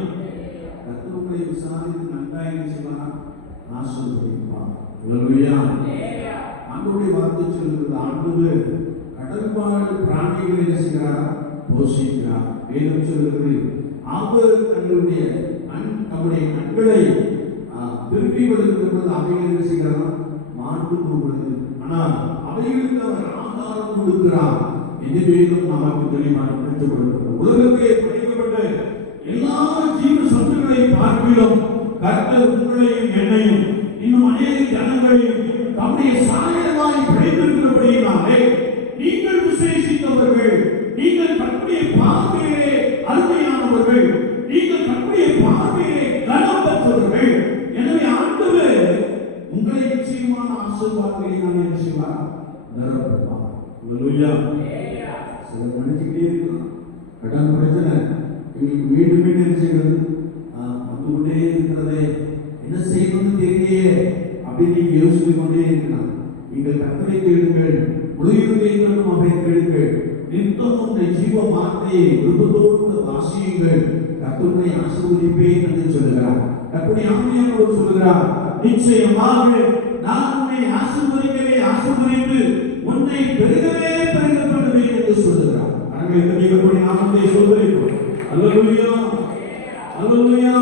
கர்த்தர் உங்களை விசாரித்து நன்றாக என்ன செய்வார்? ஆசீர்வதிப்பார். அல்லேலூயா. ஆண்டவருடைய வார்த்தை சொல்கிறது, ஆண்டவர் கடல்வாழ் பிராணிகளை என்ன செய்கிறார்? போஷிக்கிறார். வேதம் சொல்கிறது, அவர் தங்களுடைய நம்முடைய கண்களை திருப்பி விடுகிற பொழுது அவைகள் என்ன செய்கிறார்? மாண்டு போகிறது. ஆனால் அவைகளுக்கு அவர் ஆகாரம் கொடுக்கிறார் என்று வேதம் நமக்கு தெளிவாக கற்றுக் கொடுக்கிறது. உலகத்திலே படைக்கப்பட்ட எல்லா ஜீவ சத்துக்களை பார்க்கிறோம். கர்த்தர் உங்களையும் என்னையும் இன்னும் அநேக ஜனங்களையும் தம்முடைய சாயலாய் படைத்திருக்கிறபடியினாலே நீங்கள் விசேஷித்தவர்கள், நீங்கள் கர்த்தருடைய பார்வையிலே அருமையானவர்கள், நீங்கள் கர்த்தருடைய பார்வையிலே கனம் பெற்றவர்கள். எனவே ஆண்டவர் உங்களை நிச்சயமான ஆசீர்வாதங்களை நான் என்ன செய்வார்? நிரப்புவார். அல்லேலூயா. சிலர் நினைச்சுக்கிட்டே இருக்கலாம், கடன் பிரச்சனை எங்களுக்கு மீண்டும் மீண்டும் என்ன செய்கிறது? வந்து கொண்டே இருக்கிறதே, என்ன செய்யணும்னு தெரியலையே அப்படின்னு நீங்க யோசித்துக் கொண்டே இருக்கலாம். நீங்கள் கர்த்தரை கேளுங்கள், முழு இருதயத்தோடும் அவரை கேளுங்கள், நித்தமும் இந்த ஜீவ வார்த்தையை விருப்பத்தோடு வாசியுங்கள், கர்த்தரை ஆசீர்வதிப்பேன் என்று சொல்லுகிறார். கர்த்தருடைய ஆவியானவர் சொல்லுகிறார், நிச்சயமாக நான் உன்னை ஆசீர்வதிக்கவே ஆசீர்வதித்து உன்னை பெருகவே பெருக பண்ணுவேன் என்று சொல்லுகிறார். கர்த்தருடைய நாமத்தை சொல்லுகிறோம். அல்லேலூயா, அல்லேலூயா.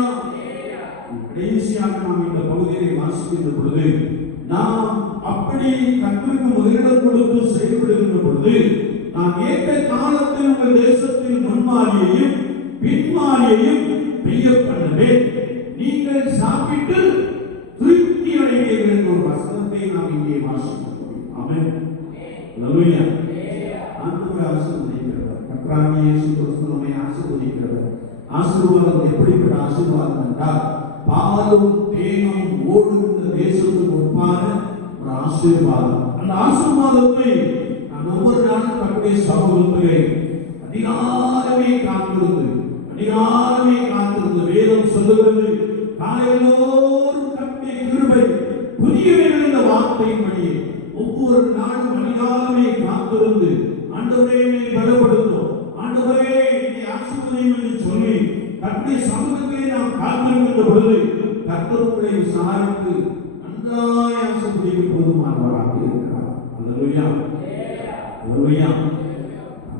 கடைசியாக நாம் இந்த பகுதியை வாசிக்கின்ற பொழுது, நாம் அப்படி கர்த்தருக்கு முதலிடம் கொடுத்து செயல்படுகின்ற பொழுது, நாம் ஏற்ற காலத்தில் உங்கள் தேசத்தில் முன்மாரியையும் பின்மாரியையும் பெய்ய பண்ணுவேன், நீங்கள் சாப்பிட்டு திருப்தி அடைவீர்கள் என்ற ஒரு வசனத்தை நாம் இங்கே வாசிக்கிறோம். ஆமென். அல்லேலூயா. ஆண்டவர் ஆசீர்வதிக்கிறவர். கர்த்தராகிய இயேசு கிறிஸ்து நம்மை ஆசீர்வதிக்கிறவர். ஆசீர்வாதம் எப்படிப்பட்ட ஆசீர்வாதம் என்றால், பாலும் தேனும் ஓடுகின்ற தேசத்துக்கு ஒப்பான ஒரு ஆசீர்வாதம். அந்த ஆசீர்வாதத்தை நான் ஒவ்வொரு நாளும் கர்த்தருடைய சமூகத்திலே அதிகாரமே காத்திருந்து வேதம் சொல்லுகிறது, காலையிலோறும் கர்த்தருடைய கிருபை புதிய வேளையில் வார்த்தையின்படி ஒவ்வொரு நாளும் அதிகாரமே காத்திருந்து, ஆண்டவரே என்னை பலப்படுத்தும், ஆண்டவரே என்னை ஆசீர்வதியும் என்று சொல்லி கர்த்தருடைய சமூகத்திலே நாம் காத்திருக்கின்ற பொழுது கர்த்தர் உங்களை விசாரித்து நன்றாய் ஆசீர்வதிக்க போதுமானவராக இருக்கிறார். அல்லேலூயா, அல்லேலூயா.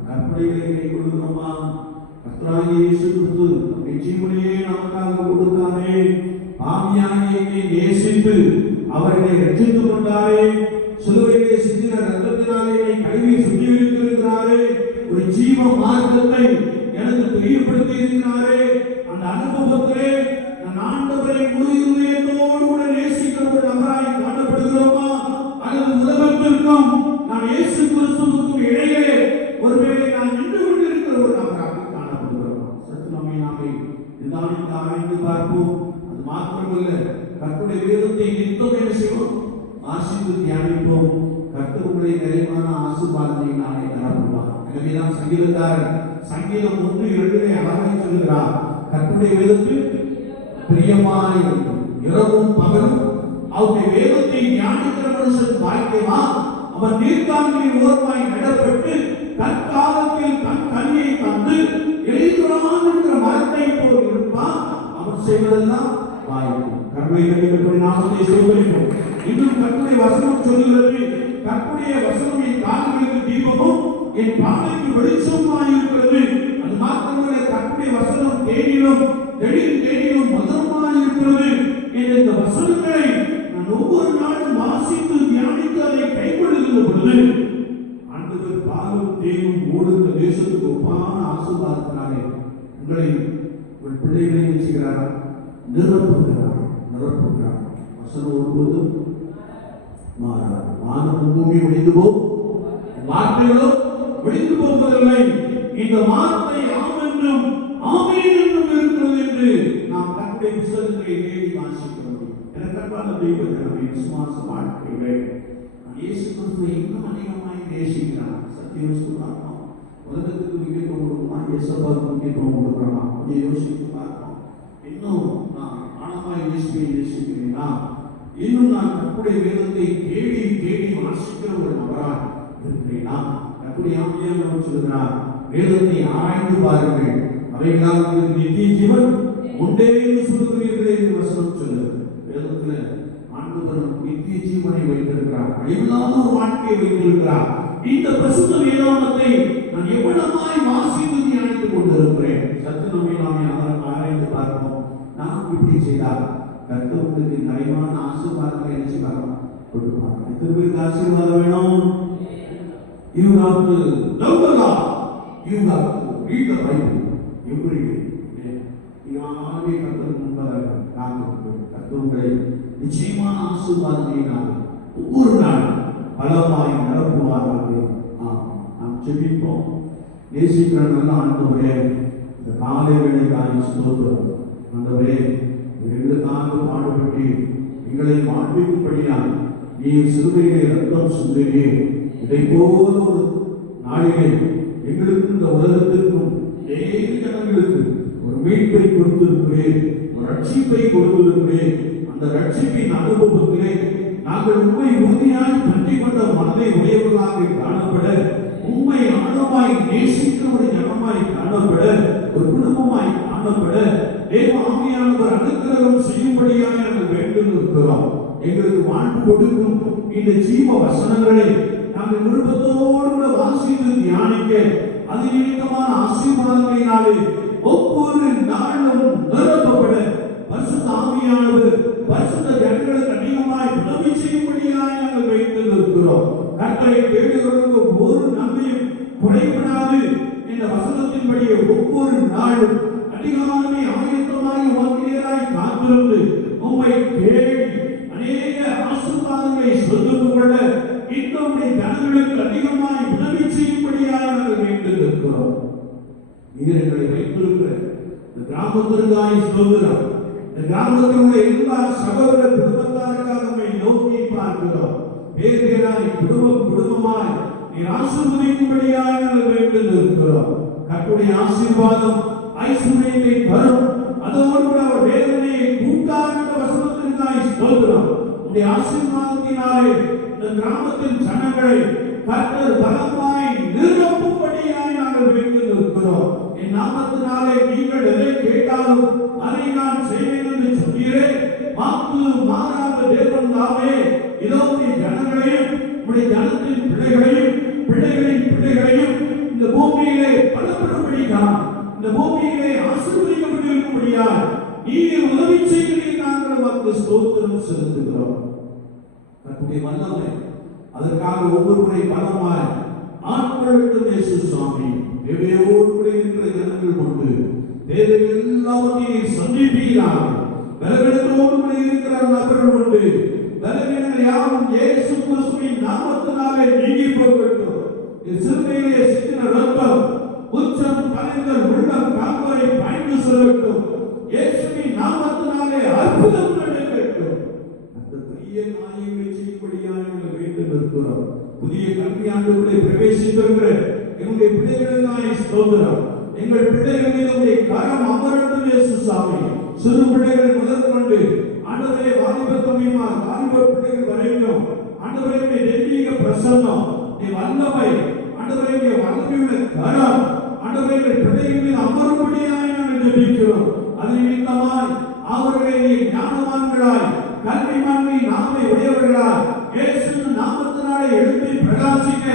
கற்பனைகளை கைக்கொள்கிறோமா? கர்த்தராகிய இயேசு கிறிஸ்து நம்முடைய ஜீவனையே நமக்காக கொடுத்தாரே, ஆவியாகிய என்னை நேசித்து அவரை ரட்சித்துக் கொண்டாரே, சிலுவையிலே சிந்தின ரத்தத்தினாலே என்னை கழுவி சுத்திகரித்திருக்கிறாரே, ஒரு ஜீவ மார்க்கத்தை எனக்கு தெரியப்படுத்தி இருக்கிறாரே. அந்த அனுபவத்திலே நான் ஆண்டவரை முழு இதயத்தோடு கூட நேசிக்கிற ஒரு நபராய் காணப்படுகிறோமா? அல்லது உலகத்திற்கும் நான் இயேசு கிறிஸ்துவுக்கும் இடையே ஒருவேளை நான் நின்று கொண்டிருக்கிற ஒரு நபராக காணப்படுகிறோமா? சற்று நம்மை நிதானித்து ஆராய்ந்து பார்ப்போம். அது மாத்திரமல்ல, கர்த்தருடைய வேதத்தை நித்தம் என்ன செய்வோம்? வாசித்து தியானிப்போம். கர்த்தர் உங்களை நிறைவான ஆசீர்வாதத்தை நாளை தரப்படுவார். எனவேதான் சங்கீதக்காரன் சங்கீதம் 1:2 அழகாய் சொல்லுகிறார், கர்த்தருடைய வேதத்தில் பிரியமாய் இருக்கும், இரவும் பகலும் அவருடைய வேதத்தை தியானிக்கிற மனுஷன் பாக்கியவான், அவன் நீர்க்கால்களின் ஓரமாய் நடப்பட்டு தற்காலத்தில் தன் கனியை தந்து இலையுறான் என்கிற மரத்தை போல் இருப்பான், அவன் செய்வதெல்லாம் வாய்க்கும். கர்த்தரை கர்த்தருடைய நாமத்தை சொல்லுகிறோம். இன்னும் கர்த்தருடைய வசனம் சொல்லுகிறது, கர்த்தருடைய வசனம் என் கால்களுக்கு தீபமும் என் பாதைக்கு வெளிச்சமாய் இருக்கிறது. அது மாத்திரமல்ல, கர்த்தருடைய வசனம் தேனிலும் தேனிலும் மதுரமாய் இருக்கிறது. இந்த வசனங்களை நான் ஒவ்வொரு நாளும் வாசித்து தியானித்து அதை கைக்கொள்ளுகின்ற பொழுது ஆண்டவர் பாலும் தேனும் ஓடுகிற தேசத்துக்கு ஒப்பான ஆசீர்வாதத்தினாலே உங்களை உங்கள் பிள்ளைகளை செய்கிறாரா? நிரப்புகிறார். வசனம் ஒருபோதும் மாறாது. வானமும் பூமி ஒழிந்து போகும், வார்த்தைகளும் ஒழிந்து போவதில்லை. இந்த வார்த்தை ஆம் என்றும் ஆமென் என்றும் இருக்கிறது என்று நாம் கர்த்தருடைய புத்தகத்தை தேடி வாசிக்கிறோம். எனக்கு அன்பான தெய்வ ஜனமே, விசுவாச வாழ்க்கையிலே நான் இயேசு கிறிஸ்துவை இன்னும் அதிகமாய் நேசிக்கிறேன். சத்தியம் சொல்றாங்க, உலகத்துக்கு முக்கியத்துவம் கொடுக்குமா, இயேசுவுக்கு முக்கியத்துவம் கொடுக்குறோமா? கொஞ்சம் யோசித்து பார்க்கணும். இன்னும் நான் ஆழமாய் இயேசுவை நேசிக்கிறேனா? இன்னும் நான் கர்த்தருடைய வேதத்தை தேடி வாசிக்கிற ஒரு நபராக இருக்கிறேனா? கர்த்தருடைய ஆவியானவர் சொல்கிறார், வேதத்தை ஆராய்ந்து பாருங்கள், அவைகளால் உங்களுக்கு நித்திய ஜீவன் உண்டே என்று சொல்லுகிறீர்களே என்று வசனம் சொல்லுது. வேதத்துல ஆண்டவர் நித்திய ஜீவனை வைத்திருக்கிறார், அழிவில்லாத ஒரு வாழ்க்கையை வைத்திருக்கிறார். இந்த பரிசுத்த வேதாகமத்தை நான் எவ்வளவாய் வாசித்து தியானித்துக் கொண்டிருக்கிறேன். சற்று நம்மை நாமே ஆராய்ந்து பார்ப்போம். நாம் இப்படி செய்தால் கர்த்தர் உங்களுக்கு நிறைவான ஆசீர்வாதங்களை என்ன செய்வாங்க கொடுப்பாங்க. எத்தனை பேருக்கு ஆசீர்வாதம் வேணும்? You have to love the Lord. You have to read the Bible every day. யாருமே கர்த்தருக்கு முன்பதாக காத்திருக்கிறோம். கர்த்தர் உங்களை நிச்சயமான ஆசீர்வாதத்தினால ஒவ்வொரு நாள் பலமாய் நிரப்புவார்கள். நாம் ஜெபிப்போம். நேசிக்கிற நல்ல ஆண்டவரே, இந்த காலை வேளைக்காக ஸ்தோத்திரம். ஆண்டவரே, எங்களுக்காக பாடுபட்டு எங்களை வாழ்விக்கும்படியாக நீர் சிலுவையிலே ரத்தம் சிந்தினே. இதை போல ஒரு நாளிலே எங்களுக்கும் இந்த உலகத்திற்கும் ஜனங்களுக்கு ஒரு மீட்பை கொடுத்திருக்கிறேன், ஒரு ரட்சிப்பை கொடுத்திருக்கிறேன். அந்த ரட்சிப்பின் அனுபவத்திலே நாங்கள் உண்மை உறுதியாய் பற்றி கொண்ட மனதை உடையவர்களாக காணப்பட, உண்மை ஆழமாய் நேசிக்கிற ஒரு ஜனமாய் காணப்பட, ஒரு குடும்பமாய் காணப்பட தேவ ஆவியானவர் அனுக்கிரகம் செய்யும்படியாக நாங்கள் வேண்டும் இருக்கிறோம். எங்களுக்கு வாழ்வு கொடுக்கும் இந்த ஜீவ வசனங்களை நாங்கள் விருப்பத்தோடு கூட வாசித்து தியானிக்க, அது நிமித்தமான ஆசீர்வாதங்களினாலே ஒவ்வொரு நாளும் நிரப்பப்பட பரிசுத்த ஆவியானவர் பரிசுத்த ஜனங்களுக்கு அதிகமாய் உதவி செய்யும்படியாக நாங்கள் வைத்து இருக்கிறோம். கர்த்தரை தேடுகிறவர்களுக்கு ஒரு நன்மையும் குறைபடாது என்ற வசனத்தின்படியே ஒவ்வொரு நாளும் அதிகாரமே ஆயத்தமாகி வாக்கியராய் காத்திருந்து உம்மை தேடி அநேக ஆசீர்வாதங்களை சொந்தம் கொள்ள இன்னும் ஜனங்களுக்கு அதிகமாய் உதவி செய்யும்படியாக நாங்கள் வேண்டியிருக்கிறோம். நீரை வைத்திருக்கிற இந்த கிராமத்திற்காய் ஸ்தோத்திரம். இந்த கிராமத்தினுடைய எல்லா சகோதர குடும்பத்தாருக்காக நம்மை நோக்கி பார்க்கிறோம். பேராய் குடும்பமாய் நீர் ஆசீர்வதிக்கும்படியாக நாங்கள் வேண்டியிருக்கிறோம். கர்த்தருடைய ஆசீர்வாதம் ஐஸ்வர்யத்தை தரும். அதோடு கூட அவர் வேதனையை கூட்டார் என்ற வசனத்திற்காய் ஸ்தோத்திரம். உடைய ஆசீர்வாதத்தினாலே இந்த கிராமத்தின் ஜனங்களை கர்த்தர் பலமாய் நிரப்பும்படியாய் நாங்கள் வேண்டியிருக்கிறோம். என் நாமத்தினாலே நீங்கள் எதை கேட்டாலும் அதை நான் செய்வேன் என்று சொன்னீரே. வாக்கு மாறாத தேவன் தாமே இதோ உடைய ஜனங்களையும் உடைய ஜனத்தின் பிள்ளைகளையும் பிள்ளைகளின் பிள்ளைகளையும் இந்த பூமியிலே பலப்படும்படியாக, இந்த பூமியிலே ஆசீர்வதிக்கப்பட்டிருக்கும்படியாக நீர் உதவி செய்கிறீர். நாங்கள் உமக்கு ஸ்தோத்திரம் செலுத்துகிறோம். கர்த்தருடைய வல்லமை அதற்காக ஒவ்வொருவரை பலமாய் ஆட்கொள்ளட்டும். இயேசு சுவாமி, தேவையோடு கூட இருக்கிற ஜனங்கள் கொண்டு தேவைகள் எல்லாவற்றையும் சந்திப்பீராக. பலவீனத்தோடு கூட இருக்கிற நபர்கள் கொண்டு பலவீனங்கள் யாவும் இயேசு கிறிஸ்துவின் நாமத்தினாலே நீங்கி போகட்டும். சிலுவையிலே சிந்தின ரத்தம் உச்சம் தலைகள் உள்ளம் கால்வரை பாய்ந்து செல்லட்டும். இயேசுவின் நாமத்தினாலே அற்புதம் நடக்கட்டும். அந்த பெரிய காரியங்களை செய்யும்படியாக நாங்கள் வேண்டும் இருக்கிறோம். புதிய கல்வியாண்டுக்குள்ளே பிரவேசித்திருக்கிற என்னுடைய பிள்ளைகளுக்காக ஸ்தோத்திரம். எங்கள் பிள்ளைகள் மீது உடைய கரம் அமரட்டும் இயேசு சாமி. சிறு பிள்ளைகள் முதற்கொண்டு ஆண்டவரே வாலிப தம்பிமா வாலிப பிள்ளைகள் வரைக்கும் ஆண்டவரே தெய்வீக பிரசன்னம் வல்லமை ஆண்டவரே வல்லமையுள்ள கரம் ஆண்டவரே பிள்ளைகள் மீது அமரும்படியாக நாங்கள் ஜெபிக்கிறோம். அது நிமித்தமாய் அவர்களை ஞானவான்களாய் கல்விமான்மை நாமை உடையவர்களாய் இயேசுவின் நாமத்தினாலே எழுப்பி பிரகாசிக்க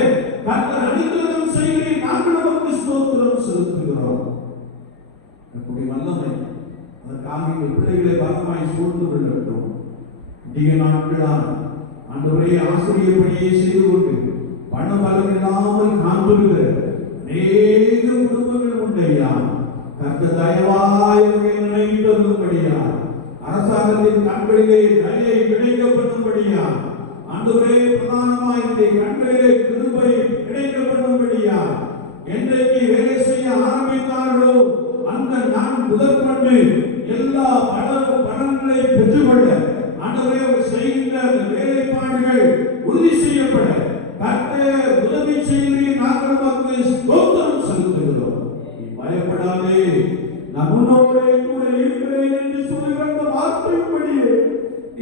கர்த்தர் அனுக்கிரகம் செய்கிறேன். நாங்கள் உமக்கு ஸ்தோத்திரம் செலுத்துகிறோம். நம்முடைய வல்லமை அதற்காக எங்கள் பிள்ளைகளை பலமாய் சூழ்ந்து கொள்ளட்டும். அதிக நாட்களால் ஆண்டவரே ஆசிரியப்படியே செய்து கொண்டு பண பலன் இல்லாமல் காத்திருக்கிற அநேக குடும்பங்கள் உண்டையா. கர்த்தர் தயவாய் நினைத்தரும்படியா, அரசாங்கத்தின் கண்களிலே தயை கிடைக்கப்படும்படியா, ஆண்டவரே பிரதானமாய் இந்த கண்களிலே கிருபை கிடைக்கப்படும்படியா, என்றைக்கு வேலை செய்ய ஆரம்பித்தார்களோ அந்த நாள் முதற்கொண்டு எல்லா பலன்களை பெற்றுக்கொள்ள ஆண்டவரே அவர் செய்கின்ற அந்த வேலைப்பாடுகள் உறுதி செய்யப்பட கர்த்தர் உதவி செய்கிறீர். நாங்கள் உமக்கு ஸ்தோத்திரம் செலுத்துகிறோம். நீ பயப்படாதே, நான் உன்னோடு கூட இருக்கிறேன் என்று சொல்லுகிற அந்த வார்த்தைப்படியே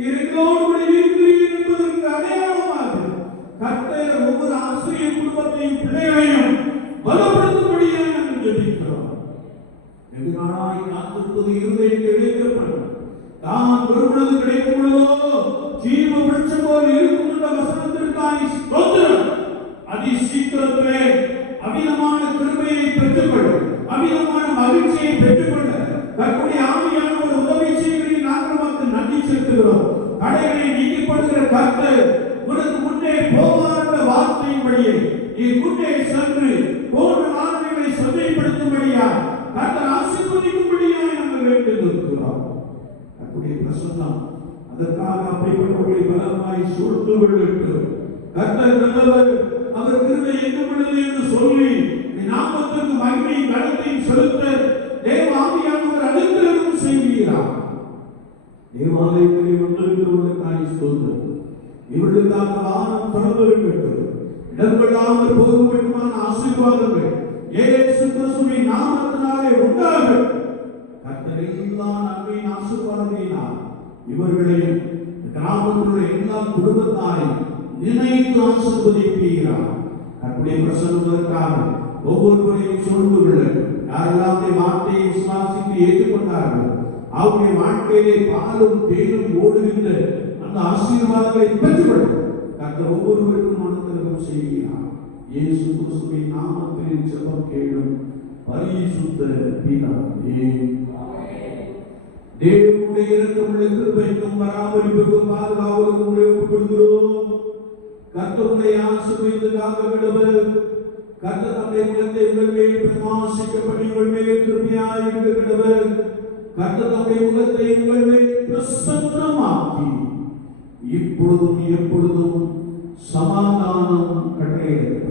எங்களோடு கூட இருக்கிறீர் என்பதற்கு அடையாளமாக கர்த்தர் ஒவ்வொரு ஆசிரியர் குடும்பத்தையும் பிள்ளைகளையும் பலப்படுத்தும்படியாக நாங்கள் ஜெபிக்கிறோம். எதிரான நாளை காத்திருப்பது இருதயத்தை இழைக்கப்படும். தான் பெருமளவு கிடைக்கும் பொழுதோ ஜீவ விருட்சம் போல் இருக்கும் என்ற வசனத்திற்காய் ஸ்தோத்திரம். அதி சீக்கிரத்திலே அமிதமான கிருபையை பெற்றுக்கொள்ள, அமிதமான மகிழ்ச்சியை பெற்றுக்கொள்ள கர்த்தருடைய ஆவியானவர் உதவி செய்வதை நாங்கள் நமக்கு நன்றி செலுத்துகிறோம். தடைகளை நீக்கப்படுகிற கர்த்தர் உனக்கு முன்னே போவார் என்ற வார்த்தையின்படியே நீ முன்னே சென்று போன்ற வார்த்தைகளை சந்தைப்படுத்தும்படியா கர்த்தர் ஆசீர்வதிக்கும்படியா நாங்கள் வேண்டுகிறோம். கர்த்தருடைய பிரசன்னம் அதற்காக அப்படிப்பட்டவர்களை பலமாய் சூழ்ந்து கொள்ளட்டும். கர்த்தர் நல்லவர், அவர் கிருபை எங்கும் உள்ளது என்று சொல்லி நாமத்திற்கு மகிமையும் கனத்தையும் செலுத்த தேவ ஆவியானவர் அனுக்கிரகம் செய்கிறார். தேவாலயங்களை வந்திருக்கிறவர்களுக்காக ஸ்தோத்திரம். இவர்களுக்காக வானம் திறந்திருக்கட்டும். இடர்படாமல் போக வேண்டுமான ஆசீர்வாதங்கள் இயேசு கிறிஸ்துவின் நாமத்தினாலே உண்டாகும். கர்த்தர் எல்லா நன்மையின் ஆசீர்வாதங்களினால் இவர்களையும் கிராமத்தில் உள்ள எல்லா குடும்பத்தாரையும் நினைத்து ஆசீர்வதிப்பீரார். கர்த்தருடைய பிரசன்னத்திற்காக ஒவ்வொருவரையும் சூழ்ந்து கொள்ளட்டும். யாரெல்லாம் வார்த்தையை விசுவாசித்து ஏற்றுக்கொண்டார்கள் அவருடைய வாழ்க்கையிலே பாலும் தேனும் ஓடுகின்ற அந்த ஆசீர்வாதங்களை பெற்றுக்கொள்ளும். கர்த்தர் ஒவ்வொருவருக்கும் அனுக்கிரகம் செய்கிறார். இயேசு கிறிஸ்துவின் நாமத்தில் ஜெபம் கேளும் பரிசுத்த பிதாவே. தேவனுடைய இரக்கமுள்ள கிருபைக்கும் பராமரிப்புக்கும் பாதுகாவலுக்கும் உங்களை ஒப்புக் கொடுக்கிறோம். கர்த்தருடைய ஆசீர்வாதத்தை காக்கப்படுவர். கர்த்தர் நம்முடைய உள்ளத்தை உங்கள் மேல் பிரகாசிக்கப்படி உங்கள் மேல் கிருபையாய் இருக்கப்படுவர். கர்த்தர் நம்முடைய உள்ளத்தை உங்கள் மேல் பிரசன்னமாக்கி இப்பொழுதும் எப்பொழுதும் சமாதானம் கட்டளையிடுகிறவர்.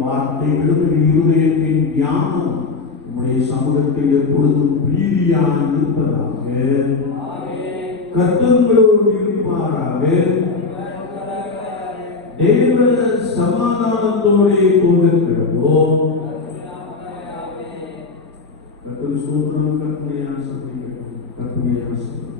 வார்த்தைகளும் இருதயத்தின் தியானம் உம்முடைய சமூகத்தில் எப்பொழுதும் பிரீதியாக இருப்பதாக. கர்த்தங்களோடு இருப்பாராக. தேவ சமாதானத்தோடு போகிறோம். கர்த்தர் ஸ்தோத்திரம். கர்த்தருடைய ஆசீர்வாதம். கர்த்தருடைய ஆசீர்வாதம்.